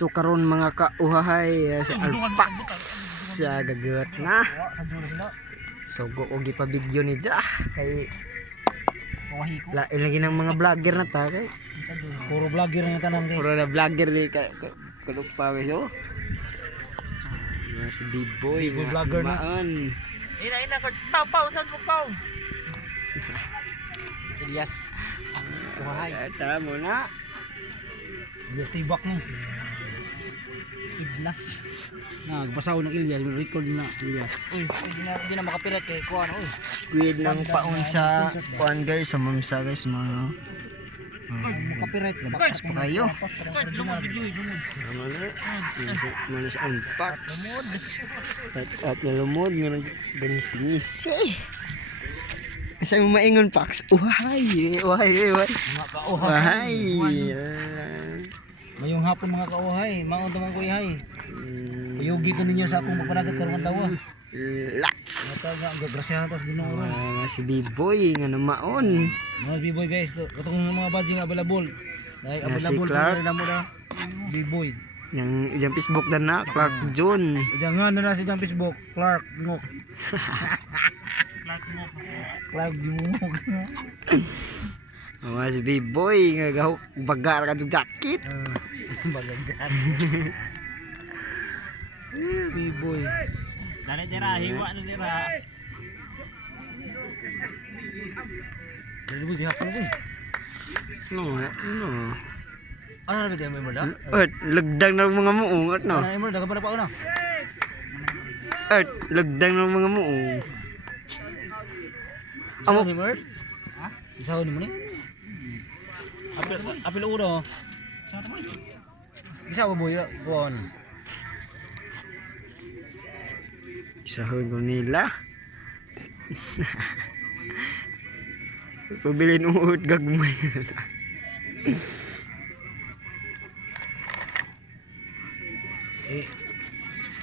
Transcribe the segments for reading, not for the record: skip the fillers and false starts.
So karon mga kauhay sa Alpax sa gagot na. So go ogi pa video ni Ja kay lain lagi ng mga vlogger na ta kay puro vlogger na tanam kay. puro na vlogger ni kay kulog pa kay so. Si B-boy vlogger na. Ina pau saan mo pau? Elias. Kuhay. Tama na. Elias tibak ni. Iglas. Nagbasaw ng Elias, record na Elias. Uy, hindi na makapirat kay kuan oy. Squid ng paon sa kuan guys sa mamsa guys mga Copyright na bakas pa kayo. Lumod video lumod. Mana sa Alpax. At na lumod nga nagdanisi. Asa mo maingon Pax? Uhay. Mayong hapon mga kauhay, maon tamang kuyahay. Yugi ko ninyo sa akong magpanagat karon daw. Lots. Mataga ang gagrasyahan tas Ginoo. Si B-boy nga namaon. Mga B-boy guys, katong mga badge nga available. Dahil Si available Clark. na mo na B-boy. Yang Facebook dan na Clark John. Jangan na si jang Facebook, Clark Ngok. Clark Ngok. Mga si B-boy nga gahok bagar ka jacket. Bagagan. B-boy. Dali dira hiwa na dira. Dali mo gihapon ko. No. Ano na bitaw mo da? Lagdang ng mga muong at no. Ano mo daga pa na. Lagdang ng mga muong. Amo ni Mert? Ha? Isaw ni mo ni? Apil uno. Sa mo? Isaw boy kuan. Isahon ko nila. Pabilin uod gagmay.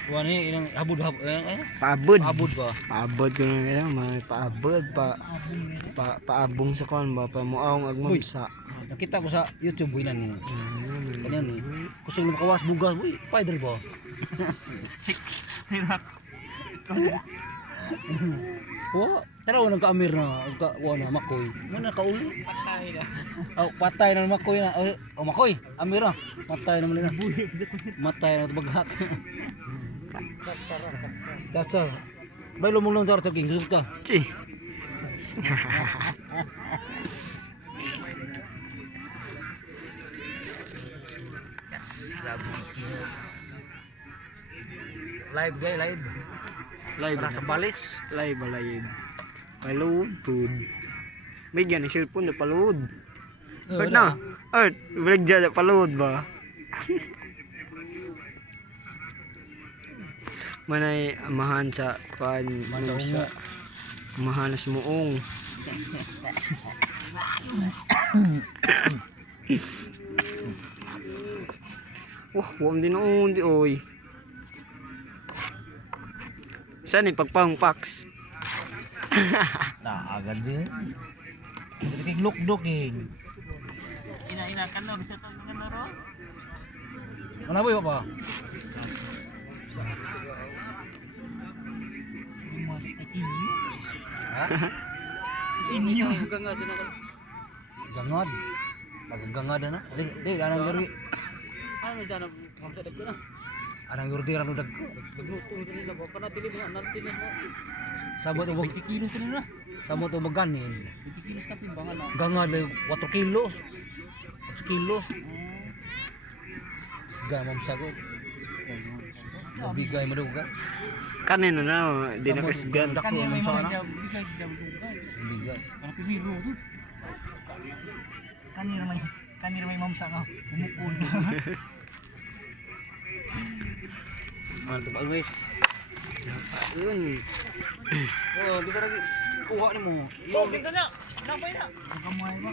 Kuan ni ilang habod Paabod. Abod ba? Paabod ko na kaya, may paabod paabong sa kon ba pamuaw ang agmamsa. Nakita ko sa YouTube boy nan ni. Kanyan ni. Kusog na makawas bugas boy. Spider ba? Wa, tara nang kaamir na, na makoy. Mana kauli? Patay na. Oh, patay na makoy na. Oh, makoy, amir na. Matay na malina. Matay na baghat. Kasar. Bay lumong lang sa king suka. Ci. Live guys, live. Live Para sa balis. live. Palud food. May gani cellphone na palud. Art na. Art, balik dyan na palud ba? Manay amahan sa pan Mansa. amahan sa muong. Wam din di oy. Saan ni pagpang Pax? Nah, agad din. Kig lukduking. Ina kanor sa to kanoro. Mana boy pa? Inyo ganga din ako. Gangad. Magagangad na. Di anang yuri. Ano dana kamsa dagko na. Anang yuri rano dag. Paglutong din na ba para dili mo nanti na mo. Sabot ubog 20 kilos din na. sabot ubog ganin. 20 kilos ka timbangan na. Gangad lay 4 kilos. 8 kilos. Siga mam sagot. Mabigay mo daw ka. Kanino na, di na kasgan. Kanina may mga siya bisag daw dugay. Bigay. Para pimiro to. Kanina may mamsa ka. Umukon. Mantap guys. Yun. Oh, di ka lagi kuha ni mo. Oh, binta na. Napay na. Kamay ba?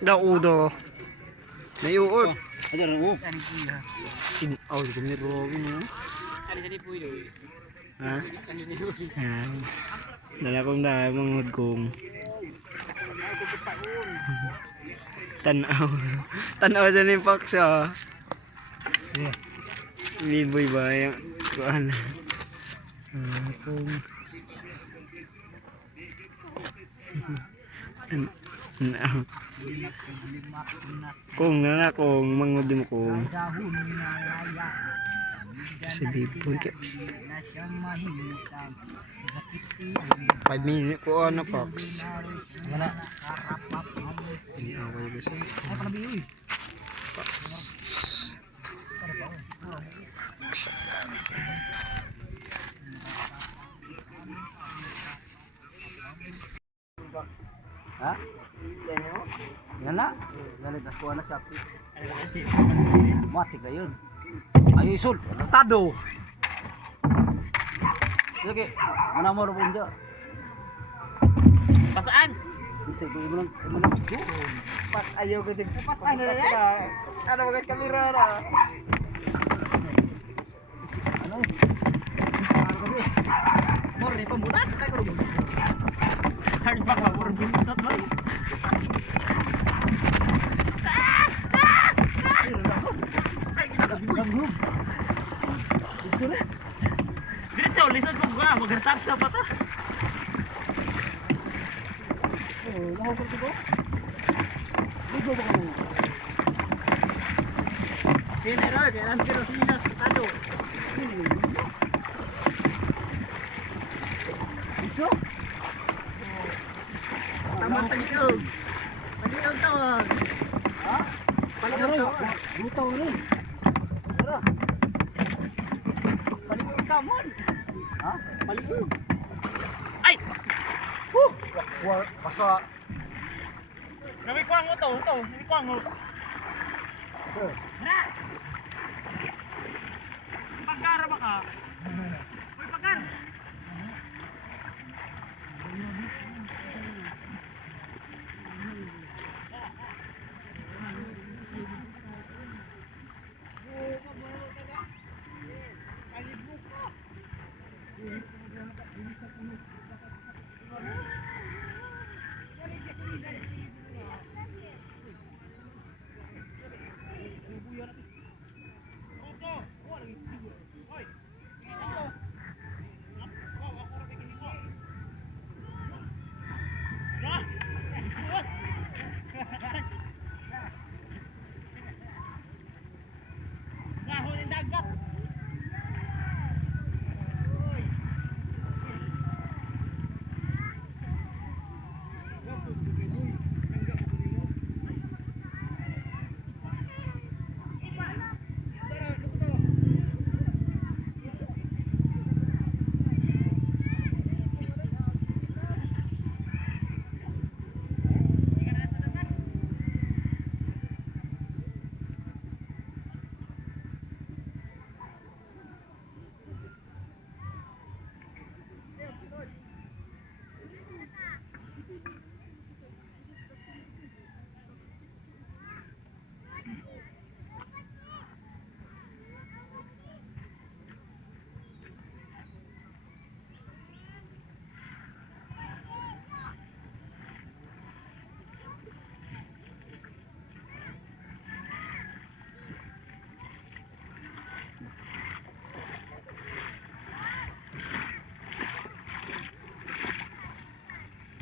Daudo. Nayuot. Ada rin oh. Ani siya. Aw, di ko nirogin mo. Ani sa dipuy do. Ha? Ani dipuy. Yan. Dala kong dahil mga kong. Tanaw. Tanaw sa ni Fox oh. Yeah. Liboy ba yung kuan? Kung kung na kung mangod mo kung Dahon na laya. si Biboy guys. Na siya mahintang. Sakit 5 minutes ko ano Fox. Wala. Okay guys. Ay, panabi uy. Fox. Ha? Yan na. Ganit na kuha na siya. Mati ka yun. Ay, isul. Tado. Sige. Mana mo rin dyan. Pasaan? Isa ko ibang video. Fox ayaw ko din. Pas ano na yan? Ano mga kamera na? Ano? Mor, ni pembutat. Kaya ko rin. Hard back ba? Mor, pembutat ba? Diretso, lisod mo ba? Mag-retard sa pata. Pinero, kailan kerosinas, tado. Ito? Tama tagitog. Tagitog tawag. Ha? Paligog tawag. Lutaw rin. Tara. Paligog kamon. Ha? Paligog. Ay! Basa. Namikwang mo to. Namikwang mo. Hara! Pagkara ba ka? Uy, pagkara!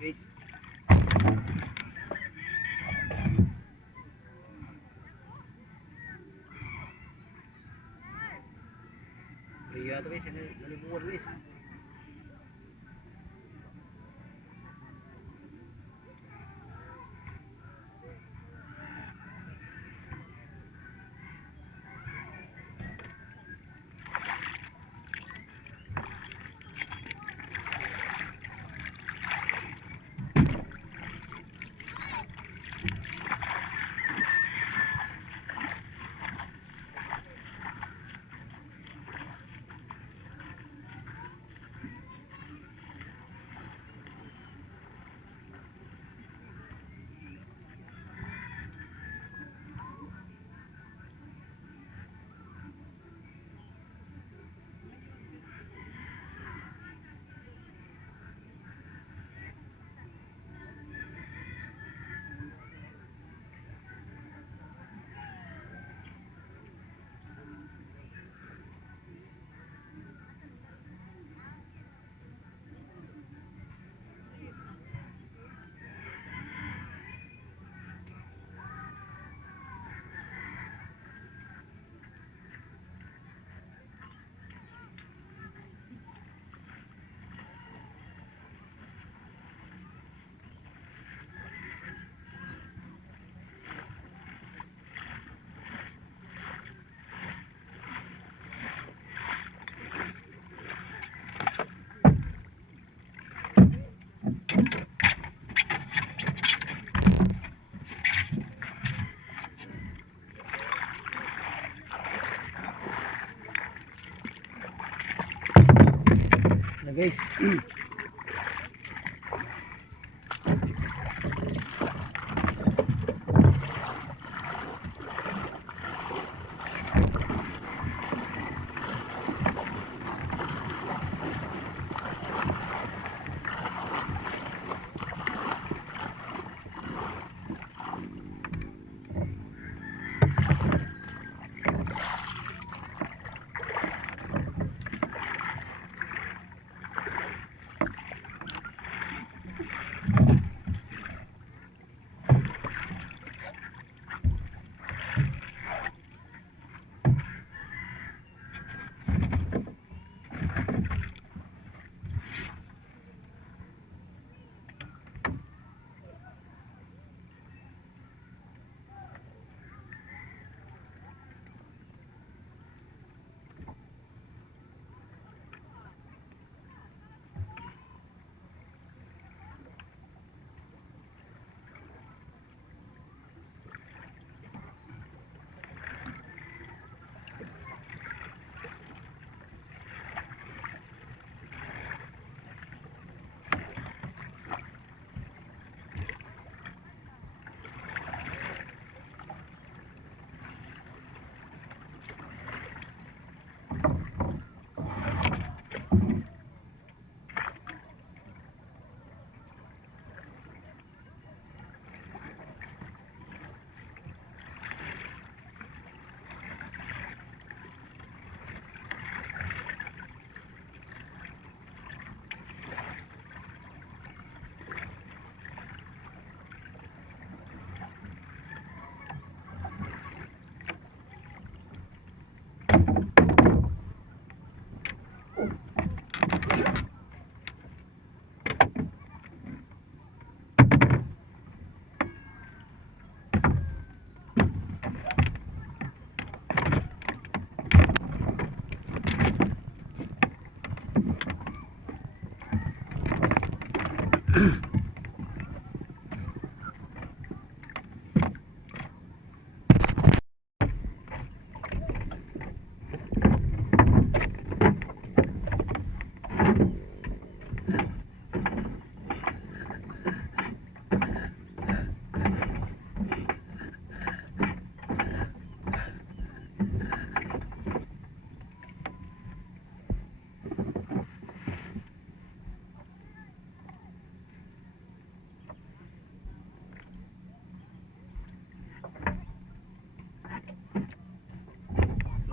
Guys. Iya tuh guys, ini dari buat guys. guys.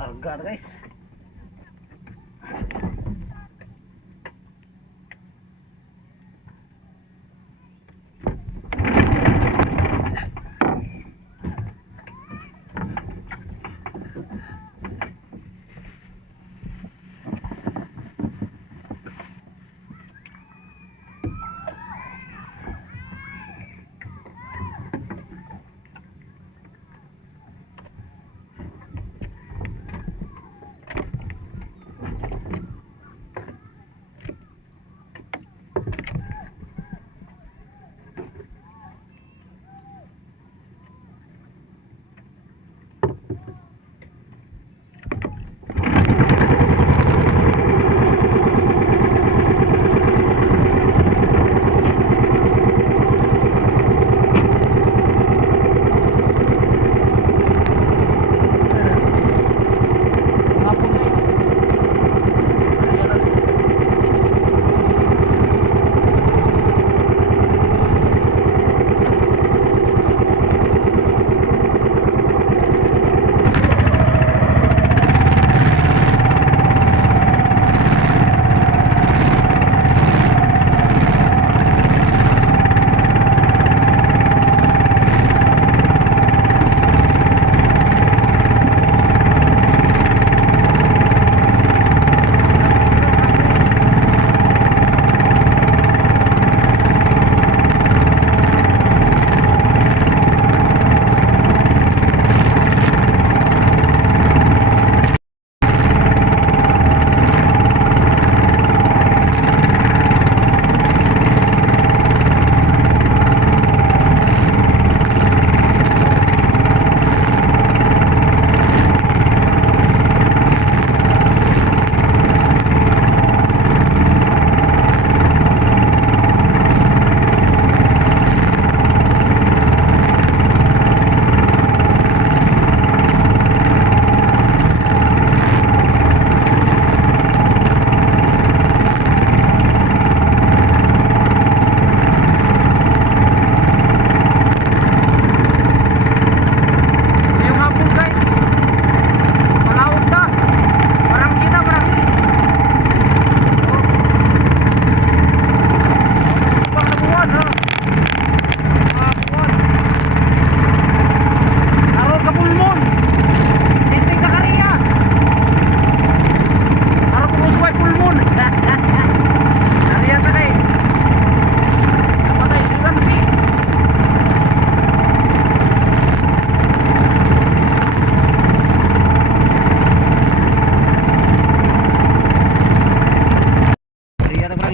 Larga na guys.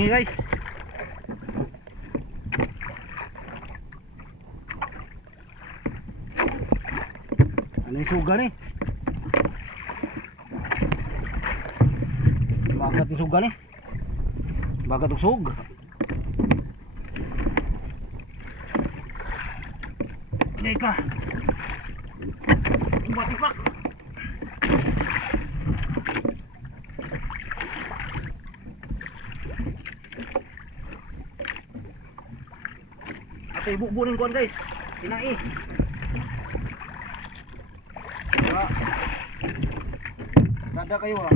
niya guys. Ano yung suga ni? Bagat yung suga ni. Bagat yung sug. Hindi ka. Ipak. Ate, bubunin ko guys. Kinai. Dada kayo ah.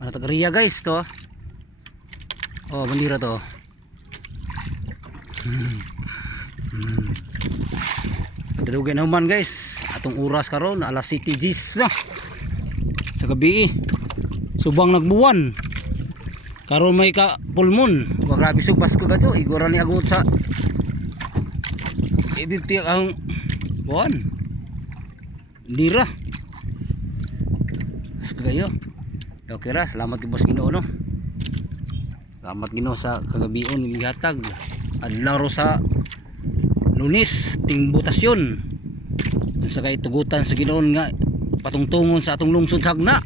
Ano tagariya guys to? Oh, bandira to. Padulugin na human guys. Atong oras karon alas 7 gis na. Sa gabi. Subang nagbuwan. Karon may ka pulmon. Wa grabe sugbas ko gadto. Igora ni agot sa ibigti ang buwan. Dira. As kayo. Okay ra, salamat kay Boss Ginoo no. Salamat Ginoo sa kagabion ning gihatag. Adlaw ro sa Lunes ting butasyon. Unsa kay tugutan sa Ginoo nga patungtungon sa atong lungsod sagna.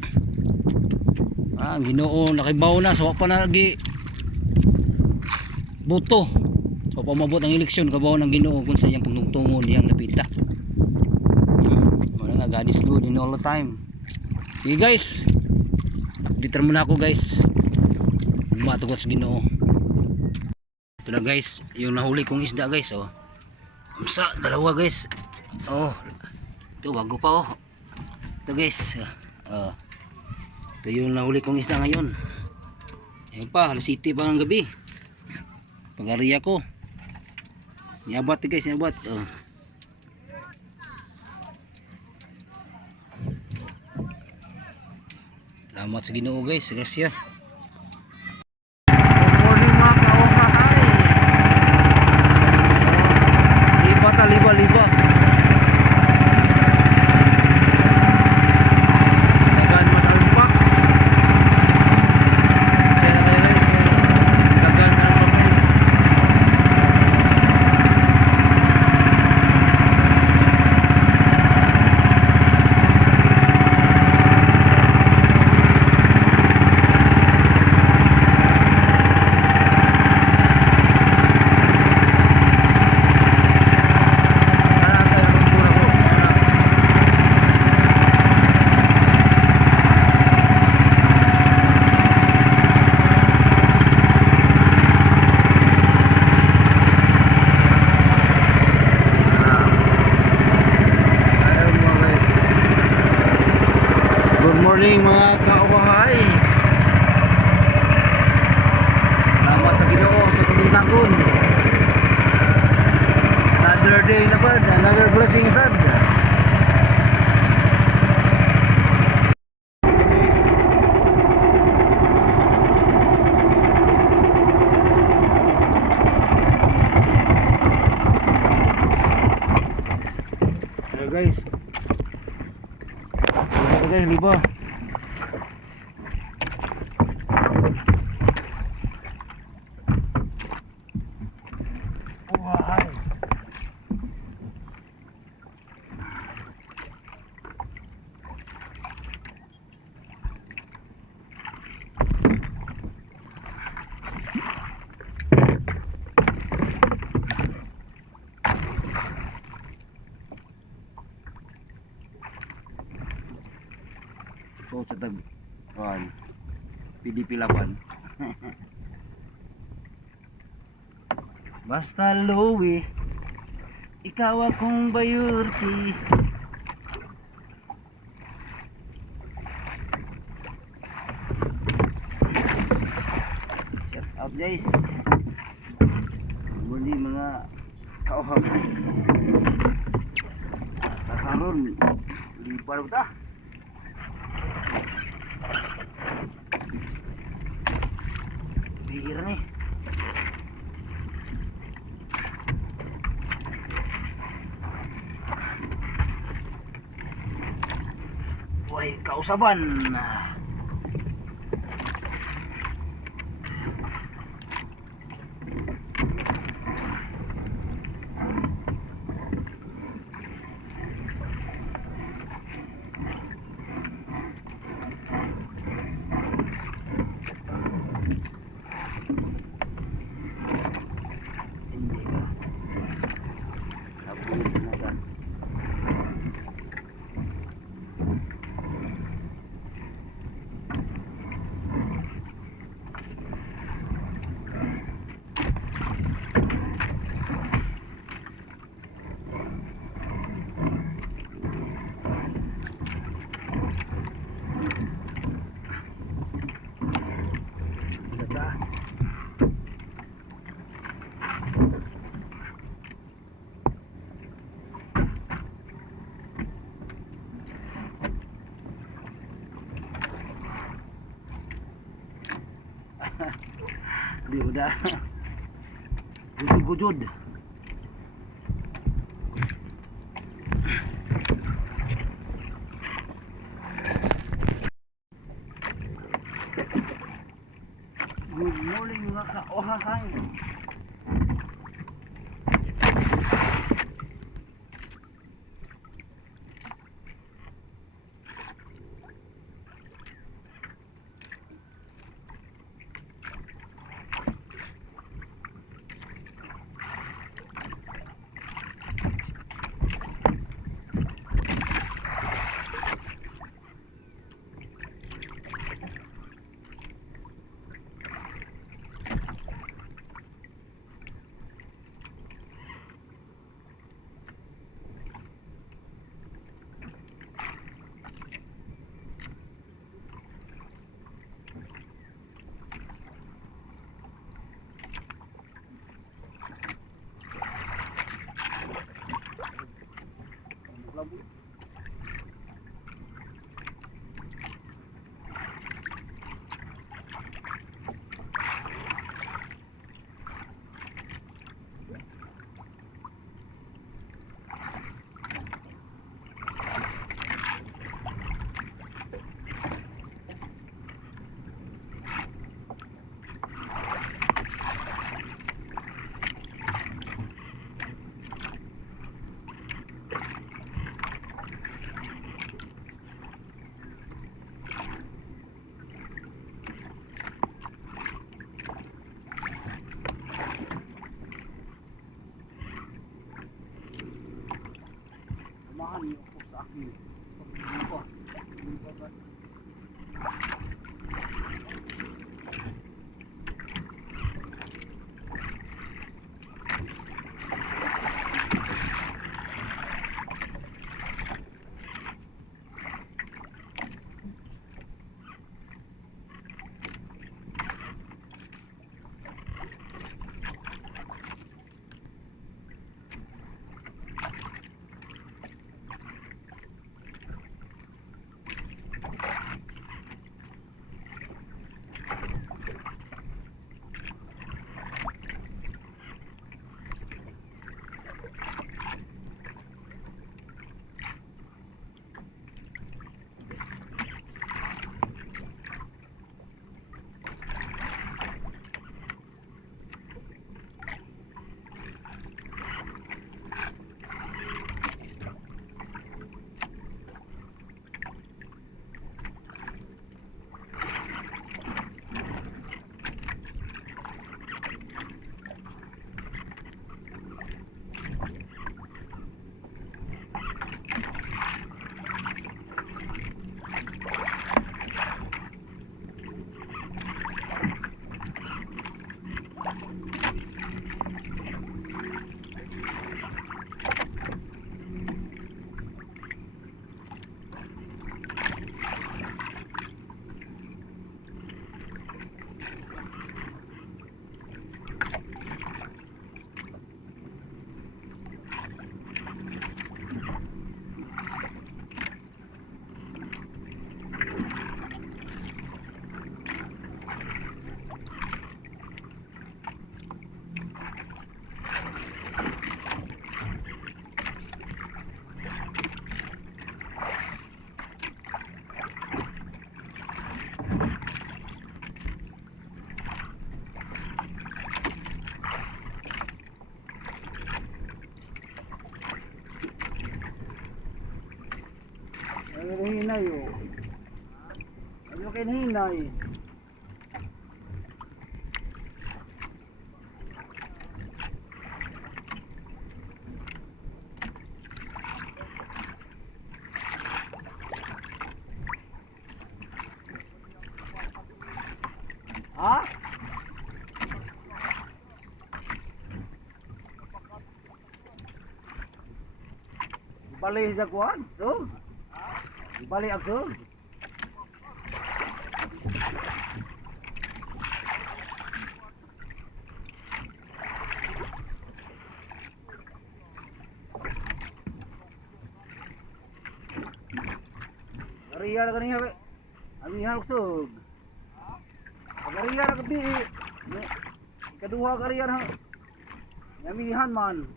Ang Ginoo nakibaw na so pa nagi boto. So pa mabot ang eleksyon kabaw ng Ginoo kung sa iyang pagtungtungon iyang napita. Wala nga God is good in all the time. Okay guys. Determine ako guys. Matugot sa Ginoo. Ito na guys, yung nahuli kong isda guys oh. Umsa, dalawa guys. Oh. Ito bago pa oh. Ito guys. Ito yung nahuli kong isda ngayon. Ayun pa, alas 7 pa ng gabi. Pag-ariya ko. Niabat guys, niabat. Oh. Salamat sa Ginoo guys, grasya. Good morning mga kaomahay. Liba ta, liba. Dagan mas alpax. Kaya na tayo guys, dagan morning mga kaubahay. Salamat sa Ginoo sa tumingkakon. Another day na ba? Another blessing sad. Hello guys. Hello guys, liba. Wah. So sa tag PDP laban. Basta Louie, ikaw akong bayurti. Shout out guys. Muli mga kauhamay. Kasaron, libar ba? Bihira nih. Wah, kausaban. Di udah bujud-bujud. Good morning mga ka-ohahay. Mahal niyo po sa akin. hinay oh. Ayaw kayo hinay. Ha? Balik sa kuan, so? Balik ako. Ariya ka niya, abi halsog. Ariya ka di. Kedua kariya ha. Yamihan man.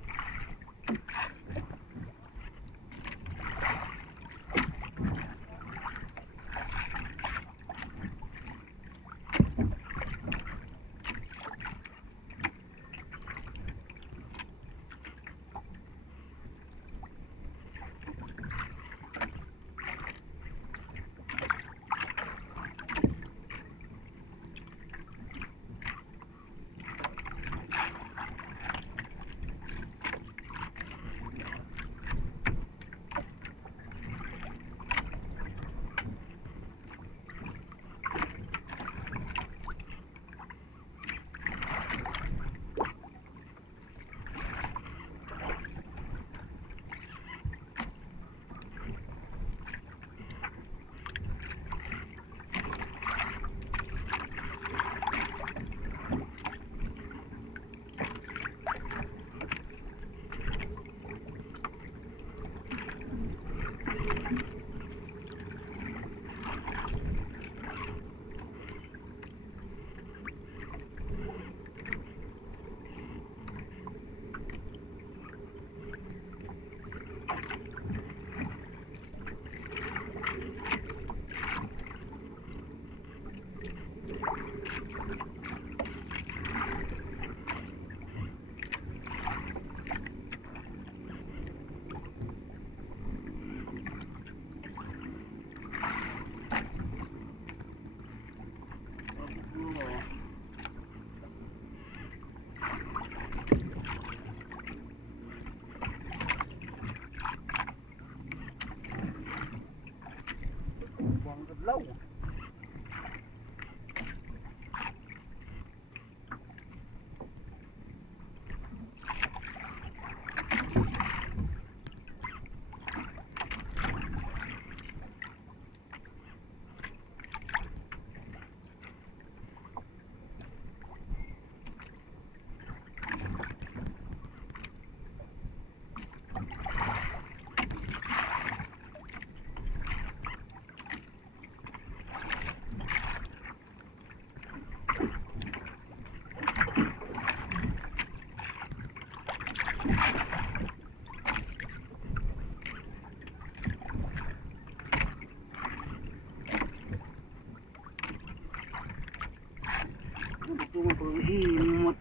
Buang kedlaw.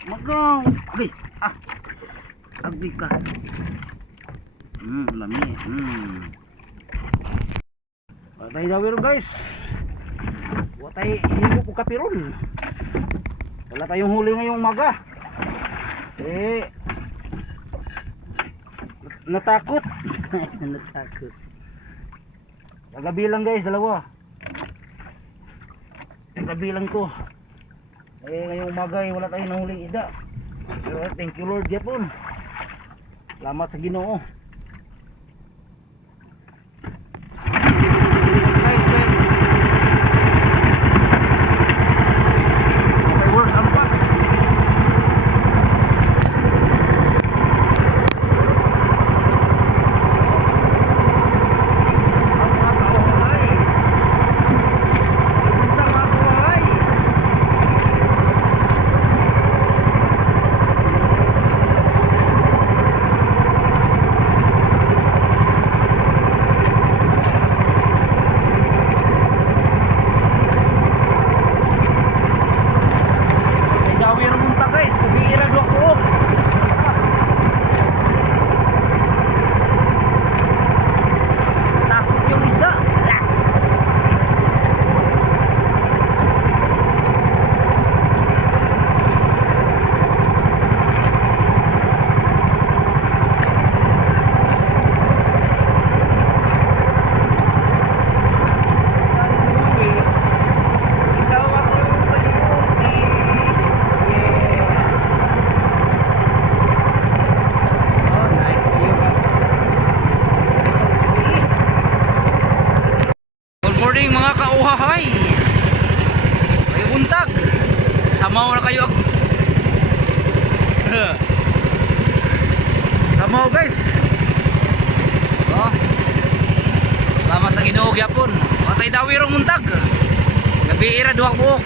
Magaw. Agay. Ah. Agay ka. Lami. Patay daw yun guys. Watay himo po kapiron. Wala tayong huli ngayong umaga. Natakot. Natakot. Kagabi lang guys, dalawa. Kagabi lang ko. Ngayong umaga wala tayong nahuling isda. Pero thank you Lord Japon. Salamat sa Ginoo. uhahay. Kayo buntag. Samaw na kayo. Samaw guys. Oh. Salamat sa Ginoo gyapon. Patay daw irong muntag. Gabi ira duha buok.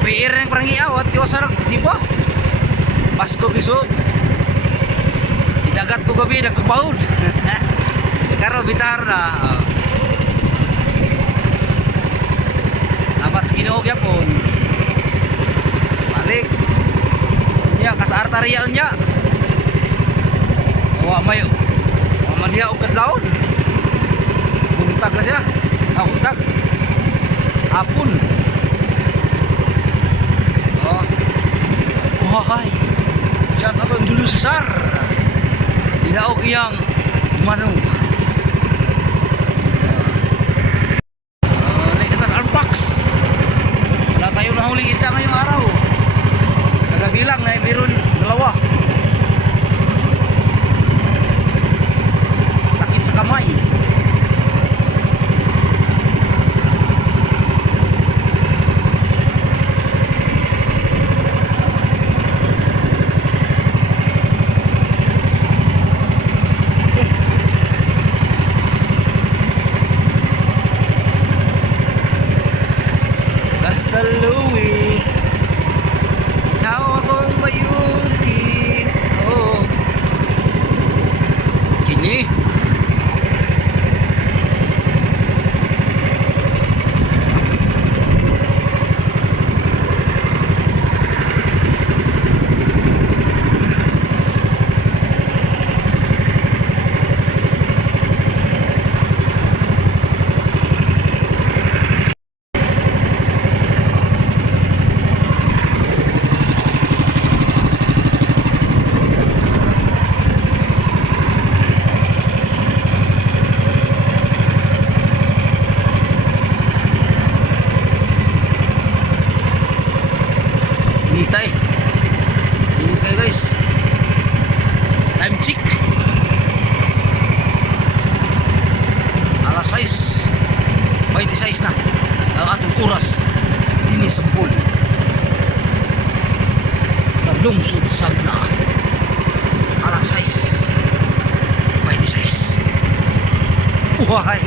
Gabi ira ng parang iawat yo sarag di ba? Pasko bisog. Dagat ko gabi nagkabawod. Karo bitar na. Dapat sa Ginoo gyapon. Balik. Nya kasartarya nya. Wa mayo. Wa man dia og kadlawon. Buntag na siya. Buntag. Hapon. Oh. Wahai. Shout out to Julius Cesar. Inaog iyang manong. Naikitas Arpax. Wala tayong nahuling isda ngayong araw. Nagabilang na meron dalawa. Sakit sa kamay. Basta Louie, ikaw akong bayuri. Oh. Kini Hintay guys. Time check alas 6 26 na ang atong oras dini sa pool sa lungsod Sagna. Alas 6 26. Uhay